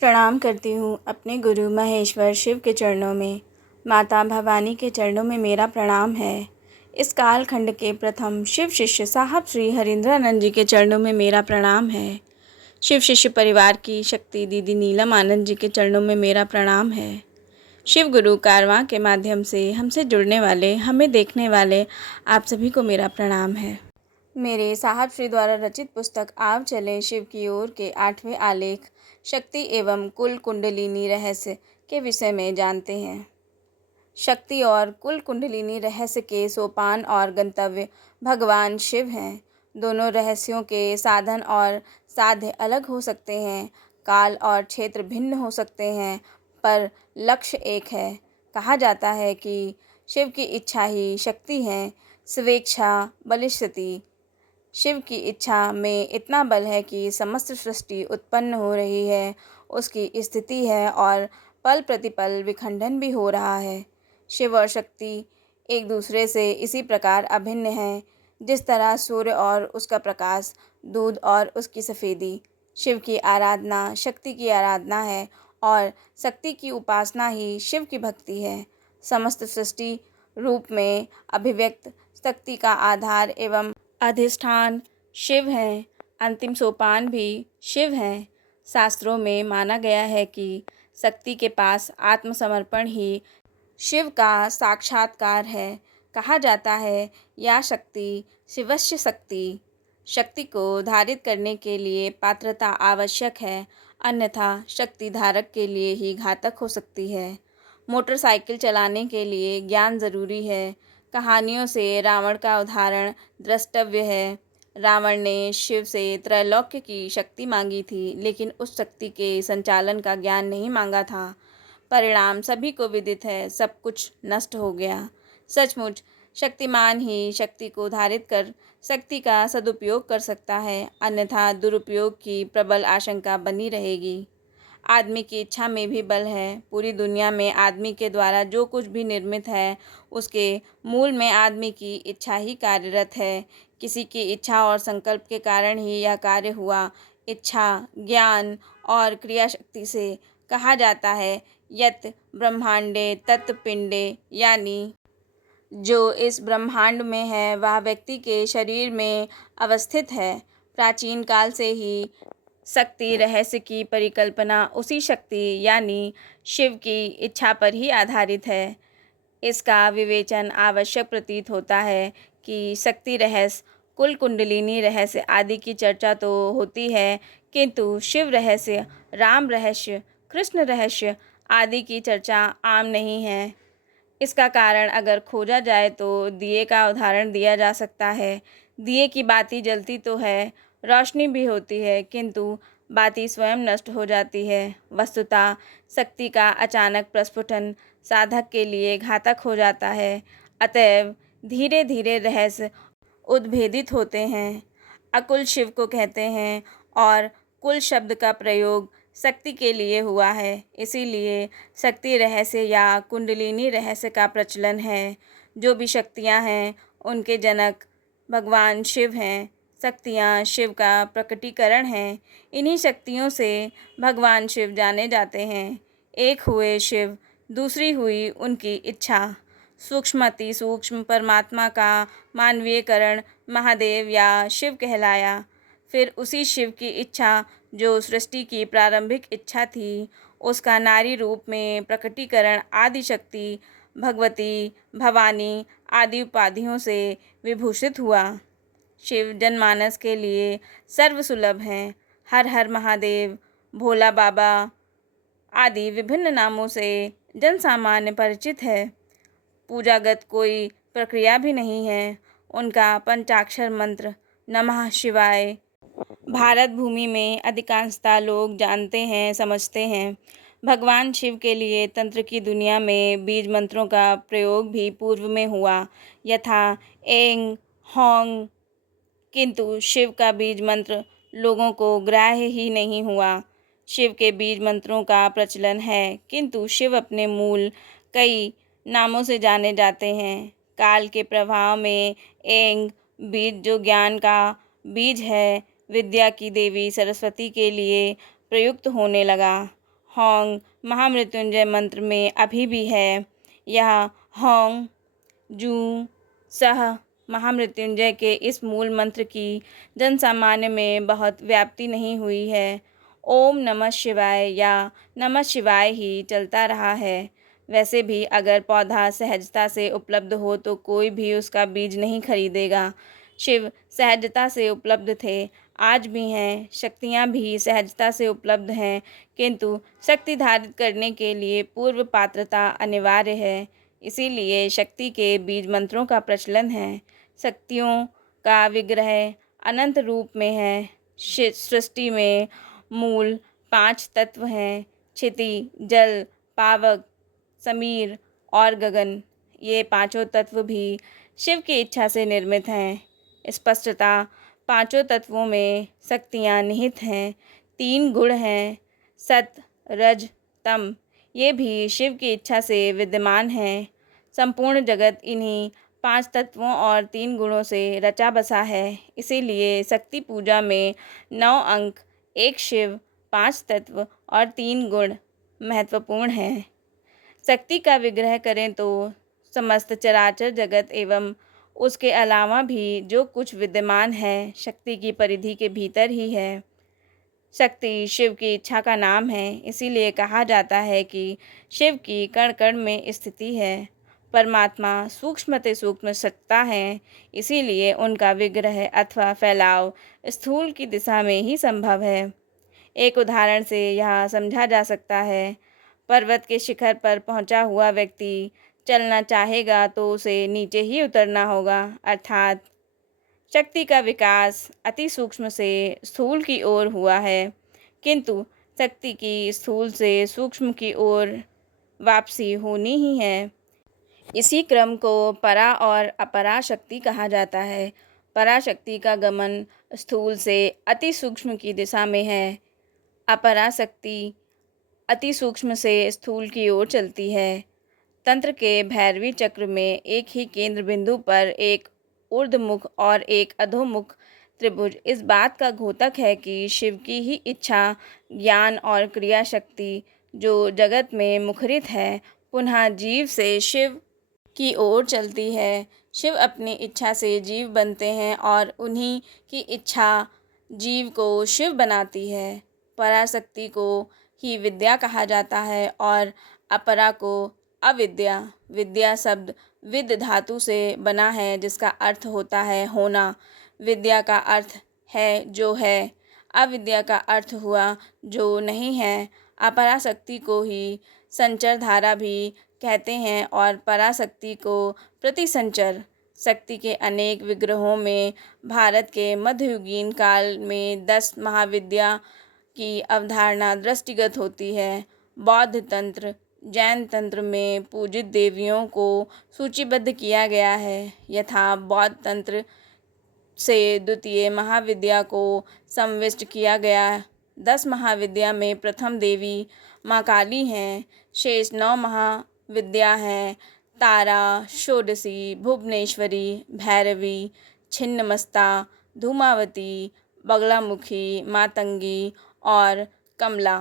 प्रणाम करती हूँ अपने गुरु महेश्वर शिव के चरणों में। माता भवानी के चरणों में मेरा प्रणाम है। इस कालखंड के प्रथम शिव शिष्य साहब श्री हरिंद्रानंद जी के चरणों में मेरा प्रणाम है। शिव शिष्य परिवार की शक्ति दीदी नीलम आनंद जी के चरणों में मेरा प्रणाम है। शिव गुरु कारवां के माध्यम से हमसे जुड़ने वाले, हमें देखने वाले आप सभी को मेरा प्रणाम है। मेरे साहब श्री द्वारा रचित पुस्तक आव चले शिव की ओर के 8वें आलेख शक्ति एवं कुल कुंडलिनी रहस्य के विषय में जानते हैं। शक्ति और कुल कुंडलिनी रहस्य के सोपान और गंतव्य भगवान शिव हैं। दोनों रहस्यों के साधन और साध्य अलग हो सकते हैं, काल और क्षेत्र भिन्न हो सकते हैं, पर लक्ष्य एक है। कहा जाता है कि शिव की इच्छा ही शक्ति है, स्वेच्छा बलिष्ठति। शिव की इच्छा में इतना बल है कि समस्त सृष्टि उत्पन्न हो रही है, उसकी स्थिति है और पल प्रतिपल विखंडन भी हो रहा है। शिव और शक्ति एक दूसरे से इसी प्रकार अभिन्न हैं, जिस तरह सूर्य और उसका प्रकाश, दूध और उसकी सफ़ेदी। शिव की आराधना शक्ति की आराधना है और शक्ति की उपासना ही शिव की भक्ति है। समस्त सृष्टि रूप में अभिव्यक्त शक्ति का आधार एवं अधिष्ठान शिव हैं। अंतिम सोपान भी शिव हैं। शास्त्रों में माना गया है कि शक्ति के पास आत्मसमर्पण ही शिव का साक्षात्कार है। कहा जाता है, या शक्ति शिवस्य शक्ति। शक्ति को धारित करने के लिए पात्रता आवश्यक है, अन्यथा शक्ति धारक के लिए ही घातक हो सकती है। मोटरसाइकिल चलाने के लिए ज्ञान जरूरी है। कहानियों से रावण का उदाहरण द्रष्टव्य है। रावण ने शिव से त्रैलोक्य की शक्ति मांगी थी, लेकिन उस शक्ति के संचालन का ज्ञान नहीं मांगा था। परिणाम सभी को विदित है, सब कुछ नष्ट हो गया। सचमुच शक्तिमान ही शक्ति को धारित कर शक्ति का सदुपयोग कर सकता है, अन्यथा दुरुपयोग की प्रबल आशंका बनी रहेगी। आदमी की इच्छा में भी बल है। पूरी दुनिया में आदमी के द्वारा जो कुछ भी निर्मित है, उसके मूल में आदमी की इच्छा ही कार्यरत है। किसी की इच्छा और संकल्प के कारण ही यह कार्य हुआ। इच्छा, ज्ञान और क्रिया शक्ति से कहा जाता है, यत् ब्रह्मांडे तत् पिंडे, यानी जो इस ब्रह्मांड में है वह व्यक्ति के शरीर में अवस्थित है। प्राचीन काल से ही शक्ति रहस्य की परिकल्पना उसी शक्ति यानी शिव की इच्छा पर ही आधारित है। इसका विवेचन आवश्यक प्रतीत होता है कि शक्ति रहस्य, कुल कुंडलिनी रहस्य आदि की चर्चा तो होती है, किंतु शिव रहस्य, राम रहस्य, कृष्ण रहस्य आदि की चर्चा आम नहीं है। इसका कारण अगर खोजा जाए तो दिए का उदाहरण दिया जा सकता है। दिए की बाती जलती तो है, रोशनी भी होती है, किंतु बाती स्वयं नष्ट हो जाती है। वस्तुतः शक्ति का अचानक प्रस्फुटन साधक के लिए घातक हो जाता है। अतएव धीरे धीरे रहस्य उद्भेदित होते हैं। अकुल शिव को कहते हैं और कुल शब्द का प्रयोग शक्ति के लिए हुआ है। इसीलिए शक्ति रहस्य या कुंडलिनी रहस्य का प्रचलन है। जो भी शक्तियाँ हैं उनके जनक भगवान शिव हैं। शक्तियाँ शिव का प्रकटीकरण हैं। इन्हीं शक्तियों से भगवान शिव जाने जाते हैं। एक हुए शिव, दूसरी हुई उनकी इच्छा। सूक्ष्मति सूक्ष्म परमात्मा का मानवीयकरण महादेव या शिव कहलाया। फिर उसी शिव की इच्छा, जो सृष्टि की प्रारंभिक इच्छा थी, उसका नारी रूप में प्रकटीकरण आदि शक्ति, भगवती, भवानी आदि उपाधियों से विभूषित हुआ। शिव जनमानस के लिए सर्वसुलभ हैं। हर हर महादेव, भोला बाबा आदि विभिन्न नामों से जनसामान्य परिचित है। पूजागत कोई प्रक्रिया भी नहीं है। उनका पंचाक्षर मंत्र नमः शिवाय भारत भूमि में अधिकांशतः लोग जानते हैं, समझते हैं। भगवान शिव के लिए तंत्र की दुनिया में बीज मंत्रों का प्रयोग भी पूर्व में हुआ, यथा एंग, होंग, किंतु शिव का बीज मंत्र लोगों को ग्राह्य ही नहीं हुआ। शिव के बीज मंत्रों का प्रचलन है, किंतु शिव अपने मूल कई नामों से जाने जाते हैं। काल के प्रभाव में एंग बीज, जो ज्ञान का बीज है, विद्या की देवी सरस्वती के लिए प्रयुक्त होने लगा। होंग महामृत्युंजय मंत्र में अभी भी है। यह होंग जू सह महामृत्युंजय के इस मूल मंत्र की जनसामान्य में बहुत व्याप्ति नहीं हुई है। ओम नमः शिवाय या नमः शिवाय ही चलता रहा है। वैसे भी अगर पौधा सहजता से उपलब्ध हो तो कोई भी उसका बीज नहीं खरीदेगा। शिव सहजता से उपलब्ध थे, आज भी हैं। शक्तियाँ भी सहजता से उपलब्ध हैं, किंतु शक्ति धारित करने के लिए पूर्व पात्रता अनिवार्य है। इसीलिए शक्ति के बीज मंत्रों का प्रचलन है। शक्तियों का विग्रह अनंत रूप में है। सृष्टि में मूल 5 तत्व हैं: क्षिति, जल, पावक, समीर और गगन। ये पांचों तत्व भी शिव की इच्छा से निर्मित हैं। स्पष्टता पांचों तत्वों में शक्तियाँ निहित हैं। 3 गुण हैं: सत, रज, तम। ये भी शिव की इच्छा से विद्यमान हैं। संपूर्ण जगत इन्हीं 5 तत्वों और 3 गुणों से रचा बसा है। इसीलिए शक्ति पूजा में 9 अंक, 1 शिव, 5 तत्व और 3 गुण महत्वपूर्ण हैं। शक्ति का विग्रह करें तो समस्त चराचर जगत एवं उसके अलावा भी जो कुछ विद्यमान है शक्ति की परिधि के भीतर ही है। शक्ति शिव की इच्छा का नाम है। इसीलिए कहा जाता है कि शिव की कण कण में स्थिति है। परमात्मा सूक्ष्मते सूक्ष्म सत्ता है, इसीलिए उनका विग्रह अथवा फैलाव स्थूल की दिशा में ही संभव है। एक उदाहरण से यह समझा जा सकता है। पर्वत के शिखर पर पहुंचा हुआ व्यक्ति चलना चाहेगा तो उसे नीचे ही उतरना होगा। अर्थात शक्ति का विकास अति सूक्ष्म से स्थूल की ओर हुआ है, किंतु शक्ति की स्थूल से सूक्ष्म की ओर वापसी होनी ही है। इसी क्रम को परा और अपरा शक्ति कहा जाता है। पराशक्ति का गमन स्थूल से अति सूक्ष्म की दिशा में है। अपरा शक्ति अति सूक्ष्म से स्थूल की ओर चलती है। तंत्र के भैरवी चक्र में एक ही केंद्र बिंदु पर एक ऊर्ध्वमुख और एक अधोमुख त्रिभुज इस बात का घोतक है कि शिव की ही इच्छा, ज्ञान और क्रिया शक्ति जो जगत में मुखरित है, पुनः जीव से शिव की ओर चलती है। शिव अपनी इच्छा से जीव बनते हैं और उन्हीं की इच्छा जीव को शिव बनाती है। पराशक्ति को ही विद्या कहा जाता है और अपरा को अविद्या। विद्या शब्द विद धातु से बना है, जिसका अर्थ होता है होना। विद्या का अर्थ है जो है, अविद्या का अर्थ हुआ जो नहीं है। अपराशक्ति को ही संचर धारा भी कहते हैं और पराशक्ति को प्रतिसंचर। शक्ति के अनेक विग्रहों में भारत के मध्ययुगीन काल में 10 महाविद्या की अवधारणा दृष्टिगत होती है। बौद्ध तंत्र, जैन तंत्र में पूजित देवियों को सूचीबद्ध किया गया है। यथा बौद्ध तंत्र से द्वितीय महाविद्या को संविष्ट किया गया। 10 महाविद्या में प्रथम देवी माँ काली हैं। शेष 9 महाविद्या हैं: तारा, षोडशी, भुवनेश्वरी, भैरवी, छिन्नमस्ता, धूमावती, बगलामुखी, मातंगी और कमला।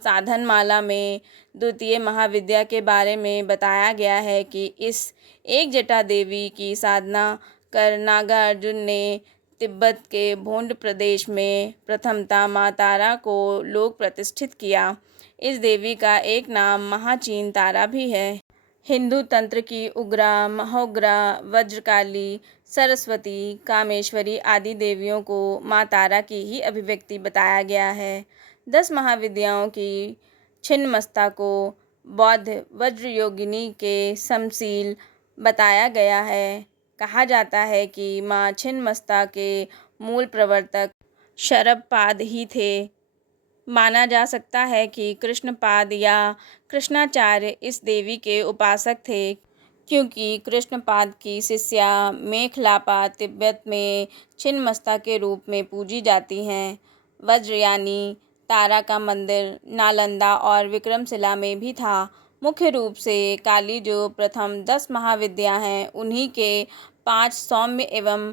साधनमाला में द्वितीय महाविद्या के बारे में बताया गया है कि इस एक जटा देवी की साधना कर नागार्जुन ने तिब्बत के भोंड प्रदेश में प्रथमतः माँ तारा को लोक प्रतिष्ठित किया। इस देवी का एक नाम महाचीन तारा भी है। हिंदू तंत्र की उग्रा, महोग्रा, वज्रकाली, सरस्वती, कामेश्वरी आदि देवियों को माँ तारा की ही अभिव्यक्ति बताया गया है। 10 महाविद्याओं की छिन्नमस्ता को बौद्ध वज्रयोगिनी के समशील बताया गया है। कहा जाता है कि माँ छिन्नमस्ता के मूल प्रवर्तक शरभपाद ही थे। माना जा सकता है कि कृष्णपाद या कृष्णाचार्य इस देवी के उपासक थे, क्योंकि कृष्णपाद की शिष्या मेखलापा तिब्बत में छिन्नमस्ता के रूप में पूजी जाती हैं। वज्र यानी तारा का मंदिर नालंदा और विक्रमशिला में भी था। मुख्य रूप से काली जो प्रथम 10 महाविद्या हैं, उन्हीं के 5 सौम्य एवं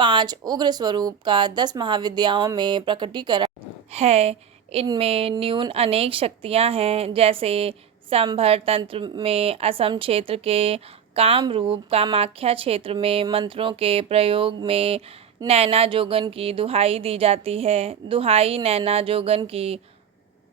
5 उग्र स्वरूप का 10 महाविद्याओं में प्रकटीकरण है। इनमें न्यून अनेक शक्तियाँ हैं, जैसे संभर तंत्र में असम क्षेत्र के कामरूप, कामाख्या क्षेत्र में मंत्रों के प्रयोग में नैना जोगन की दुहाई दी जाती है। दुहाई नैना जोगन की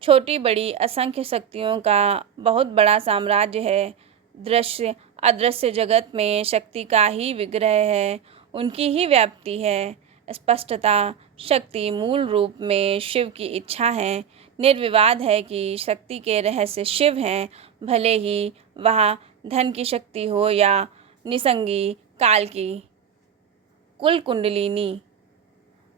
छोटी बड़ी असंख्य शक्तियों का बहुत बड़ा साम्राज्य है। दृश्य अदृश्य जगत में शक्ति का ही विग्रह है, उनकी ही व्याप्ति है। स्पष्टता शक्ति मूल रूप में शिव की इच्छा है। निर्विवाद है कि शक्ति के रहस्य शिव हैं, भले ही वह धन की शक्ति हो या निसंगी काल की। कुल कुंडलिनी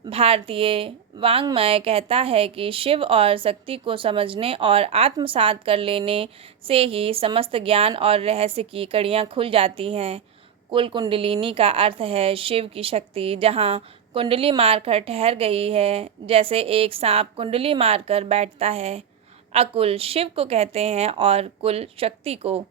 भारतीय वाङ्मय कहता है कि शिव और शक्ति को समझने और आत्मसात कर लेने से ही समस्त ज्ञान और रहस्य की कड़ियाँ खुल जाती हैं। कुल कुंडलिनी का अर्थ है शिव की शक्ति जहाँ कुंडली मारकर ठहर गई है, जैसे एक सांप कुंडली मारकर बैठता है। अकुल शिव को कहते हैं और कुल शक्ति को।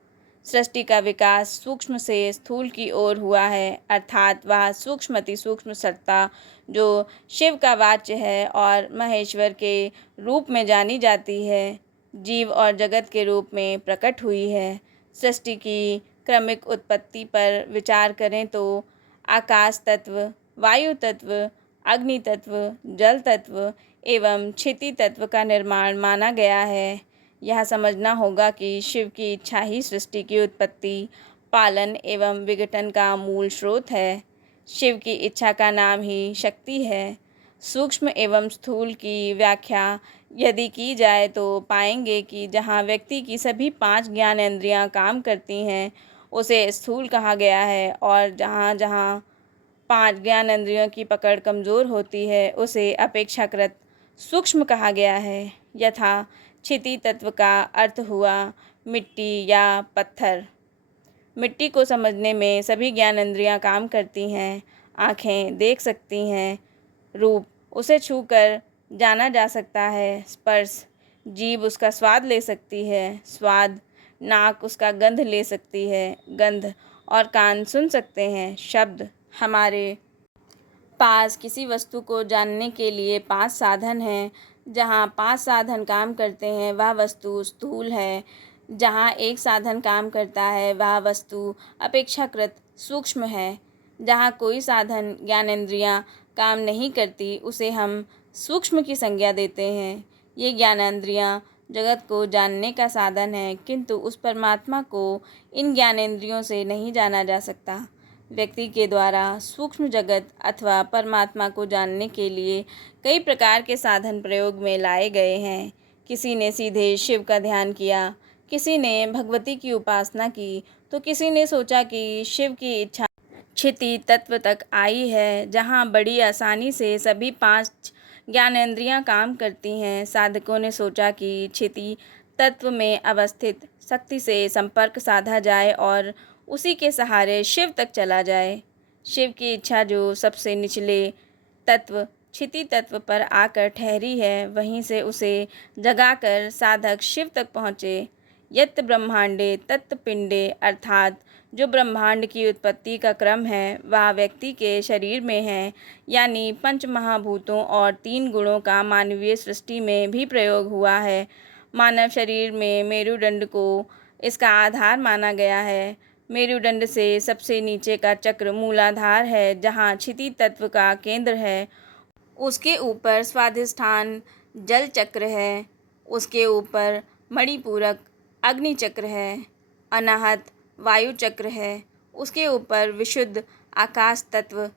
सृष्टि का विकास सूक्ष्म से स्थूल की ओर हुआ है, अर्थात वह सूक्ष्मति सूक्ष्म सत्ता जो शिव का वाच्य है और महेश्वर के रूप में जानी जाती है, जीव और जगत के रूप में प्रकट हुई है। सृष्टि की क्रमिक उत्पत्ति पर विचार करें तो आकाश तत्व, वायु तत्व, अग्नि तत्व, जल तत्व एवं क्षिति तत्व का निर्माण माना गया है। यह समझना होगा कि शिव की इच्छा ही सृष्टि की उत्पत्ति, पालन एवं विघटन का मूल स्रोत है। शिव की इच्छा का नाम ही शक्ति है। सूक्ष्म एवं स्थूल की व्याख्या यदि की जाए तो पाएंगे कि जहाँ व्यक्ति की सभी 5 ज्ञानेंद्रियाँ काम करती हैं उसे स्थूल कहा गया है, और जहाँ जहाँ 5 ज्ञानेंद्रियों की पकड़ कमज़ोर होती है उसे अपेक्षाकृत सूक्ष्म कहा गया है। यथा क्षिति तत्व का अर्थ हुआ मिट्टी या पत्थर। मिट्टी को समझने में सभी ज्ञानेंद्रियाँ काम करती हैं। आँखें देख सकती हैं, रूप उसे छूकर जाना जा सकता है, स्पर्श जीभ उसका स्वाद ले सकती है, स्वाद नाक उसका गंध ले सकती है, गंध और कान सुन सकते हैं, शब्द। हमारे पास किसी वस्तु को जानने के लिए 5 साधन हैं। जहाँ 5 साधन काम करते हैं वह वस्तु स्थूल है, जहाँ एक साधन काम करता है वह वस्तु अपेक्षाकृत सूक्ष्म है। जहाँ कोई साधन ज्ञानेंद्रियाँ काम नहीं करती उसे हम सूक्ष्म की संज्ञा देते हैं। ये ज्ञानेंद्रियाँ जगत को जानने का साधन है, किंतु उस परमात्मा को इन ज्ञानेंद्रियों से नहीं जाना जा सकता। व्यक्ति के द्वारा सूक्ष्म जगत अथवा परमात्मा को जानने के लिए कई प्रकार के साधन प्रयोग में लाए गए हैं। किसी ने सीधे शिव का ध्यान किया, किसी ने भगवती की उपासना की, तो किसी ने सोचा कि शिव की इच्छा क्षिति तत्व तक आई है, जहाँ बड़ी आसानी से सभी 5 ज्ञानेंद्रियाँ काम करती हैं। साधकों ने सोचा कि क्षिति तत्व में अवस्थित शक्ति से संपर्क साधा जाए और उसी के सहारे शिव तक चला जाए। शिव की इच्छा जो सबसे निचले तत्व क्षिति तत्व पर आकर ठहरी है, वहीं से उसे जगाकर साधक शिव तक पहुँचे। यत् ब्रह्मांडे तत् पिंडे, अर्थात जो ब्रह्मांड की उत्पत्ति का क्रम है वह व्यक्ति के शरीर में है, यानी 5 महाभूतों और 3 गुणों का मानवीय सृष्टि में भी प्रयोग हुआ है। मानव शरीर में मेरुदंड को इसका आधार माना गया है। मेरुदंड से सबसे नीचे का चक्र मूलाधार है, जहाँ क्षिति तत्व का केंद्र है। उसके ऊपर स्वाधिष्ठान जल चक्र है, उसके ऊपर मणिपूरक अग्नि चक्र है, अनाहत वायु चक्र है, उसके ऊपर विशुद्ध आकाश तत्व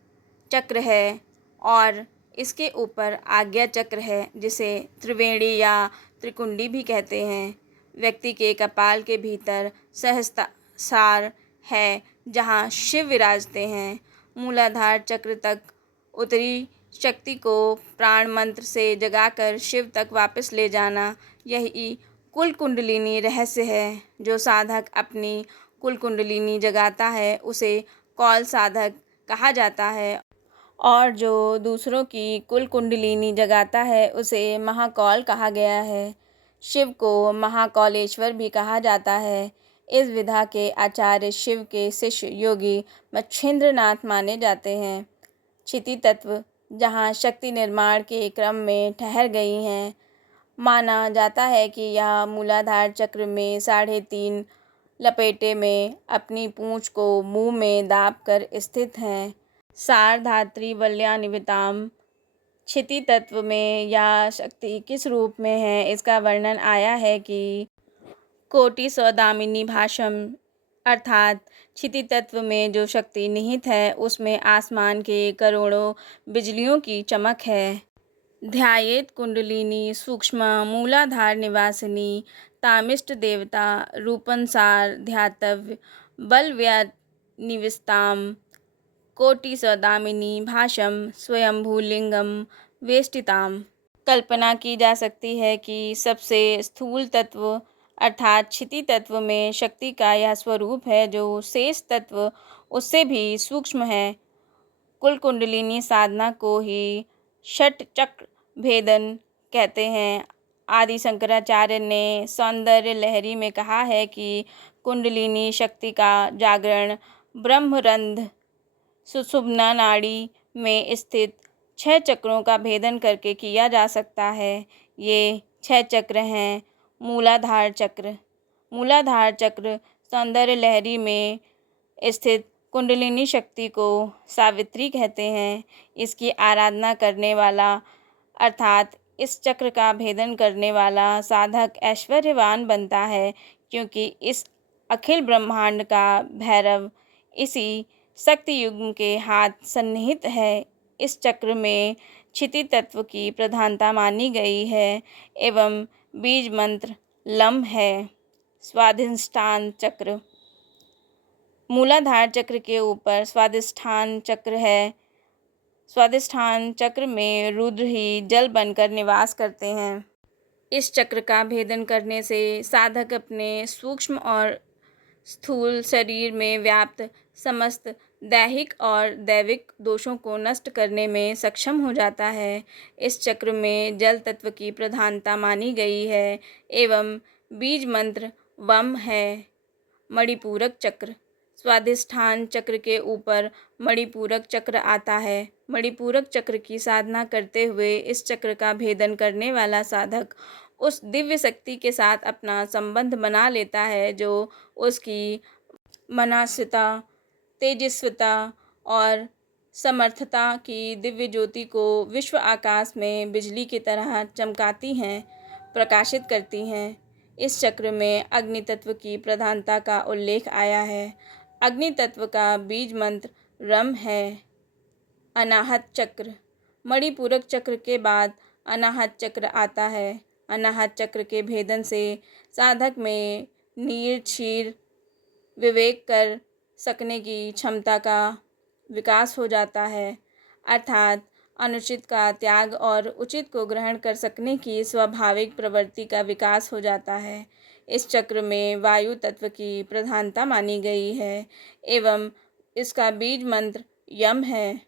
चक्र है और इसके ऊपर आज्ञा चक्र है, जिसे त्रिवेणी या त्रिकुंडी भी कहते हैं। व्यक्ति के कपाल के भीतर सहस्रार है, जहाँ शिव विराजते हैं। मूलाधार चक्र तक उतरी शक्ति को प्राण मंत्र से जगाकर शिव तक वापस ले जाना, यही कुल कुंडलिनी रहस्य है। जो साधक अपनी कुल कुंडलिनी जगाता है उसे कौल साधक कहा जाता है, और जो दूसरों की कुल कुंडलिनी जगाता है उसे महाकौल कहा गया है। शिव को महाकौलेश्वर भी कहा जाता है। इस विधा के आचार्य शिव के शिष्य योगी मच्छिंद्रनाथ माने जाते हैं। क्षिति तत्व जहाँ शक्ति निर्माण के क्रम में ठहर गई हैं, माना जाता है कि यह मूलाधार चक्र में 3.5 लपेटे में अपनी पूंछ को मुंह में दाबकर स्थित हैं। सारधात्री वल्यान्विताम क्षिति तत्व में यह शक्ति किस रूप में है, इसका वर्णन आया है कि कोटि सौदामिनी भाषम, अर्थात क्षिति तत्व में जो शक्ति निहित है उसमें आसमान के करोड़ों बिजलियों की चमक है। ध्यायेत कुंडलिनी सूक्ष्म मूलाधार निवासिनी तामिष्ट देवता रूपनसार ध्यातव्य बलव्यनिविस्ताम कोटि सौदामिनी भाषम स्वयंभूलिंगम वेष्टिताम। कल्पना की जा सकती है कि सबसे स्थूल तत्व अर्थात क्षिति तत्व में शक्ति का यह स्वरूप है जो शेष तत्व उससे भी सूक्ष्म है। कुल कुंडलिनी साधना को ही षट चक्र भेदन कहते हैं। आदि शंकराचार्य ने सौंदर्य लहरी में कहा है कि कुंडलिनी शक्ति का जागरण ब्रह्मरंध्र सुषुम्ना नाड़ी में स्थित 6 चक्रों का भेदन करके किया जा सकता है। ये 6 चक्र हैं। मूलाधार चक्र। मूलाधार चक्र सौंदर्य लहरी में स्थित कुंडलिनी शक्ति को सावित्री कहते हैं। इसकी आराधना करने वाला अर्थात इस चक्र का भेदन करने वाला साधक ऐश्वर्यवान बनता है, क्योंकि इस अखिल ब्रह्मांड का भैरव इसी शक्ति युग्म के हाथ सन्निहित है। इस चक्र में क्षिति तत्व की प्रधानता मानी गई है एवं बीज मंत्र लम है। स्वाधिष्ठान चक्र। मूलाधार चक्र के ऊपर स्वाधिष्ठान चक्र है। स्वाधिष्ठान चक्र में रुद्र ही जल बनकर निवास करते हैं। इस चक्र का भेदन करने से साधक अपने सूक्ष्म और स्थूल शरीर में व्याप्त समस्त दैहिक और दैविक दोषों को नष्ट करने में सक्षम हो जाता है। इस चक्र में जल तत्व की प्रधानता मानी गई है एवं बीज मंत्र वम है। मणिपूरक चक्र। स्वाधिष्ठान चक्र के ऊपर मणिपूरक चक्र आता है। मणिपूरक चक्र की साधना करते हुए इस चक्र का भेदन करने वाला साधक उस दिव्य शक्ति के साथ अपना संबंध बना लेता है जो उसकी मनास्विता, तेजस्विता और समर्थता की दिव्य ज्योति को विश्व आकाश में बिजली की तरह चमकाती हैं, प्रकाशित करती हैं। इस चक्र में अग्नि तत्व की प्रधानता का उल्लेख आया है। अग्नि तत्व का बीज मंत्र रम है। अनाहत चक्र। मणिपूरक चक्र के बाद अनाहत चक्र आता है। अनाहत चक्र के भेदन से साधक में नीर क्षीर विवेक कर सकने की क्षमता का विकास हो जाता है, अर्थात अनुचित का त्याग और उचित को ग्रहण कर सकने की स्वाभाविक प्रवृत्ति का विकास हो जाता है। इस चक्र में वायु तत्व की प्रधानता मानी गई है एवं इसका बीज मंत्र यम है।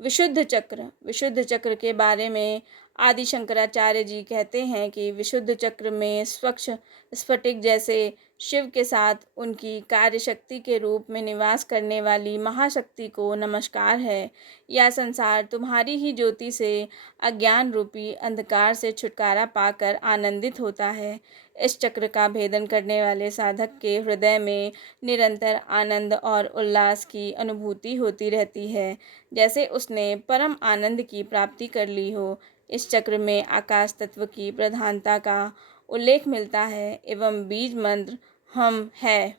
विशुद्ध चक्र। विशुद्ध चक्र के बारे में आदि शंकराचार्य जी कहते हैं कि विशुद्ध चक्र में स्वच्छ स्फटिक जैसे शिव के साथ उनकी कार्यशक्ति के रूप में निवास करने वाली महाशक्ति को नमस्कार है। यह संसार तुम्हारी ही ज्योति से अज्ञान रूपी अंधकार से छुटकारा पाकर आनंदित होता है। इस चक्र का भेदन करने वाले साधक के हृदय में निरंतर आनंद और उल्लास की अनुभूति होती रहती है, जैसे उसने परम आनंद की प्राप्ति कर ली हो। इस चक्र में आकाश तत्व की प्रधानता का उल्लेख मिलता है एवं बीज मंत्र हम है।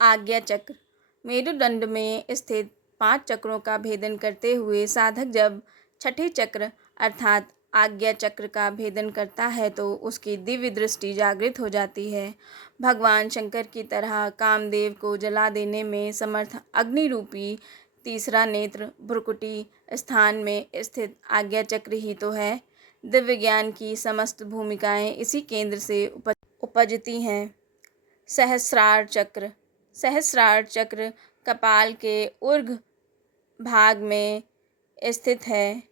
आज्ञा चक्र। मेरुदंड में स्थित 5 चक्रों का भेदन करते हुए साधक जब छठे चक्र अर्थात आज्ञा चक्र का भेदन करता है तो उसकी दिव्य दृष्टि जागृत हो जाती है। भगवान शंकर की तरह कामदेव को जला देने में समर्थ अग्नि रूपी तीसरा नेत्र भ्रुकुटी स्थान में स्थित आज्ञा चक्र ही तो है। दिव्य ज्ञान की समस्त भूमिकाएं इसी केंद्र से उपजती हैं। सहस्रार चक्र। सहस्रार चक्र कपाल के ऊर्ध्व भाग में स्थित है।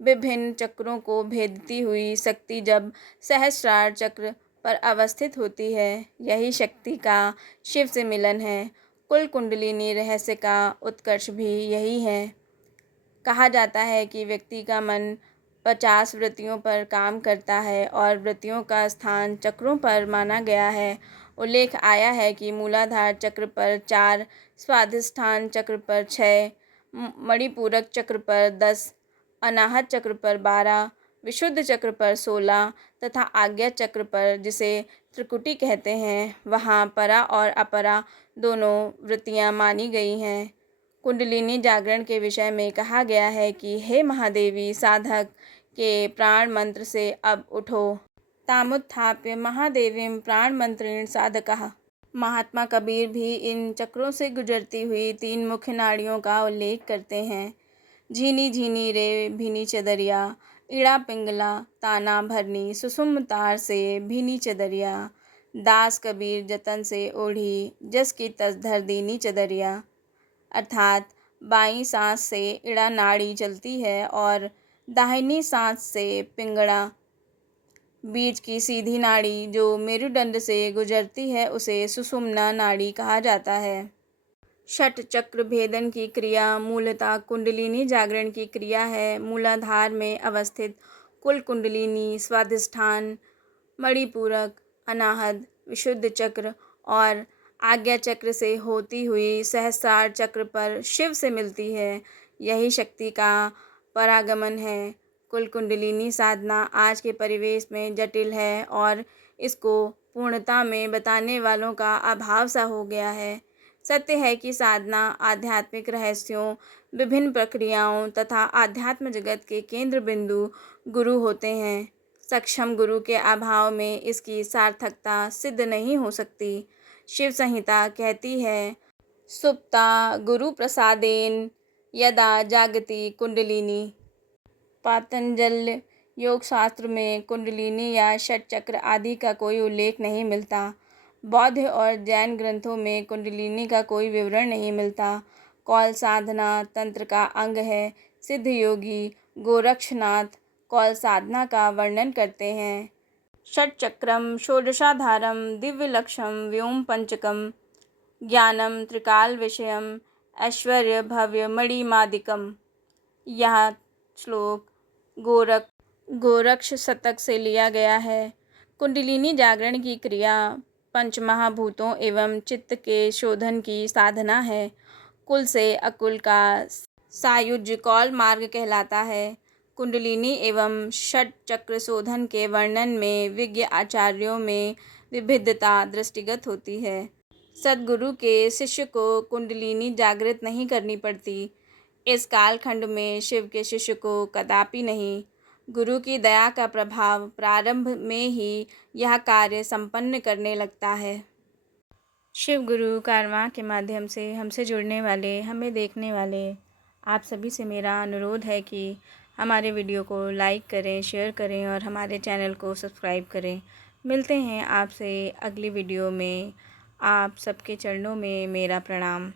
विभिन्न चक्रों को भेदती हुई शक्ति जब सहस्रार चक्र पर अवस्थित होती है, यही शक्ति का शिव से मिलन है। कुल कुंडलिनी रहस्य का उत्कर्ष भी यही है। कहा जाता है कि व्यक्ति का मन 50 वृत्तियों पर काम करता है और वृत्तियों का स्थान चक्रों पर माना गया है। उल्लेख आया है कि मूलाधार चक्र पर 4, स्वाधिष्ठान चक्र पर 6, मणिपूरक चक्र पर 10, अनाहत चक्र पर 12, विशुद्ध चक्र पर 16 तथा आज्ञा चक्र पर, जिसे त्रिकुटी कहते हैं, वहाँ परा और अपरा दोनों वृत्तियाँ मानी गई हैं। कुंडलिनी जागरण के विषय में कहा गया है कि हे महादेवी, साधक के प्राण मंत्र से अब उठो। तामुत्थाप्य महादेवीं प्राण मंत्रेण साधकः। महात्मा कबीर भी इन चक्रों से गुजरती हुई 3 मुख्य नाड़ियों का उल्लेख करते हैं। झीनी झीनी रे भीनी चदरिया, इड़ा पिंगला ताना भरनी, सुषुम्न तार से भीनी चदरिया। दास कबीर जतन से ओढ़ी, जस की तस धर दीनी चदरिया। अर्थात बाईं सांस से इड़ा नाड़ी चलती है और दाहिनी सांस से पिंगला, बीच की सीधी नाड़ी जो मेरुदंड से गुजरती है, उसे सुषुम्ना नाड़ी कहा जाता है। षट चक्र भेदन की क्रिया मूलतः कुंडलिनी जागरण की क्रिया है। मूलाधार में अवस्थित कुल कुंडलिनी स्वाधिष्ठान, मणिपूरक, अनाहत, विशुद्ध चक्र और आज्ञा चक्र से होती हुई सहस्रार चक्र पर शिव से मिलती है। यही शक्ति का परागमन है। कुल कुंडलिनी साधना आज के परिवेश में जटिल है और इसको पूर्णता में बताने वालों का अभाव सा हो गया है। सत्य है कि साधना आध्यात्मिक रहस्यों, विभिन्न प्रक्रियाओं तथा आध्यात्म जगत के केंद्र बिंदु गुरु होते हैं। सक्षम गुरु के अभाव में इसकी सार्थकता सिद्ध नहीं हो सकती। शिव संहिता कहती है, सुप्ता गुरु प्रसादेन यदा जागती कुंडलिनी। पातंजल योग शास्त्र में कुंडलिनी या षट चक्र आदि का कोई उल्लेख नहीं मिलता। बौद्ध और जैन ग्रंथों में कुंडलिनी का कोई विवरण नहीं मिलता। कौल साधना तंत्र का अंग है। सिद्ध योगी गोरक्षनाथ कौल साधना का वर्णन करते हैं। षट्चक्रम षोडशाधारम दिव्यलक्षम व्योम पंचकम ज्ञानम त्रिकाल विषयम ऐश्वर्य भव्य मणिमादिकम। यह श्लोक गोरक्ष शतक से लिया गया है। कुंडलिनी जागरण की क्रिया पंचमहाभूतों एवं चित्त के शोधन की साधना है। कुल से अकुल का सायुज्य कौल मार्ग कहलाता है। कुंडलिनी एवं षट चक्र शोधन के वर्णन में विज्ञ आचार्यों में विभिन्नता दृष्टिगत होती है। सद्गुरु के शिष्य को कुंडलिनी जागृत नहीं करनी पड़ती। इस कालखंड में शिव के शिष्य को कदापि नहीं। गुरु की दया का प्रभाव प्रारंभ में ही यह कार्य संपन्न करने लगता है। शिव गुरु कारवां के माध्यम से हमसे जुड़ने वाले, हमें देखने वाले आप सभी से मेरा अनुरोध है कि हमारे वीडियो को लाइक करें, शेयर करें और हमारे चैनल को सब्सक्राइब करें। मिलते हैं आपसे अगली वीडियो में। आप सबके चरणों में मेरा प्रणाम।